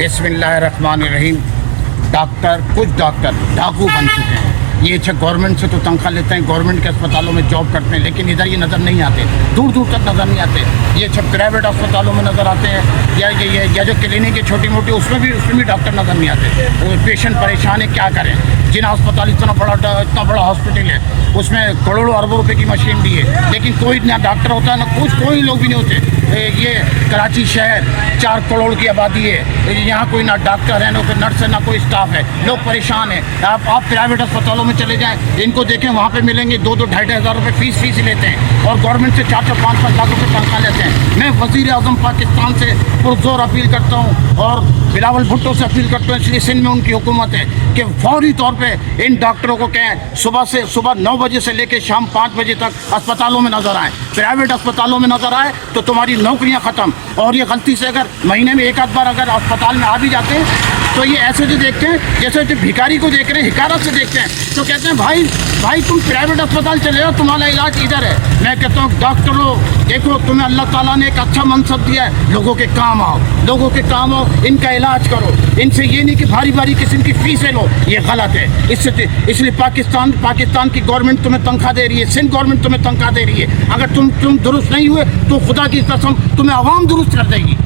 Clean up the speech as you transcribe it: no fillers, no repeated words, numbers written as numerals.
बिस्मिल्लाहिर्रहमानिर्रहीम। कुछ डॉक्टर डाकू बन चुके हैं। ये गवर्नमेंट से तो तनख्वाह लेते हैं, गवर्नमेंट के अस्पतालों में जॉब करते हैं, लेकिन इधर ये नज़र नहीं आते, दूर दूर तक नज़र नहीं आते। ये प्राइवेट अस्पतालों में नज़र आते हैं, या जो क्लिनिक है छोटी मोटी, उसमें भी डॉक्टर नज़र नहीं आते। पेशेंट परेशान है, क्या करें। जिन अस्पताल इतना बड़ा हॉस्पिटल है, उसमें करोड़ों अरबों रुपए की मशीन भी है, लेकिन कोई ना डॉक्टर होता है ना कोई लोग भी नहीं होते। ये कराची शहर 4 करोड़ की आबादी है, यहाँ कोई ना डॉक्टर है, ना कोई नर्स है, ना कोई स्टाफ है, लोग परेशान हैं। आप प्राइवेट अस्पतालों में चले जाएं, इनको देखें, वहाँ पे मिलेंगे 2-2 ढाई हज़ार रुपये फीस लेते हैं, और गवर्नमेंट से 4-4 5-5 लाख रुपये तनख्वाह लेते हैं। मैं वज़ीर आज़म पाकिस्तान से पुरज़ोर अपील करता हूँ, और बिलावल भुट्टो से अपील करता हूँ, इसलिए सिंध में उनकी हुकूमत है कि फौरी तौर पर इन डॉक्टरों को कहें सुबह 9 बजे से लेकर शाम 5 बजे तक अस्पतालों में नज़र आएँ। प्राइवेट अस्पतालों में नज़र आए तो तुम्हारी नौकरियां ख़त्म। और ये गलती से अगर महीने में 1 आध बार अगर अस्पताल में आ भी जाते हैं, तो ये ऐसे जो देखते हैं जैसे जो भिखारी को देख रहे हैं, हिकारत से देखते हैं, तो कहते हैं भाई तुम प्राइवेट अस्पताल चले जाओ, तुम्हारा इलाज इधर है। मैं कहता हूँ डॉक्टरों, देखो तुम्हें अल्लाह ताला ने एक अच्छा मनसब दिया है, लोगों के काम आओ, इनका इलाज करो। इनसे ये नहीं कि भारी किस्म की फीसें लो, ये गलत है। इसलिए पाकिस्तान की गवर्नमेंट तुम्हें तनख्वाह दे रही है, सिंध गवर्नमेंट तुम्हें तनख्वाह दे रही है। अगर तुम दुरुस्त नहीं हुए तो खुदा की कसम तुम्हें आवाम दुरुस्त कर देगी।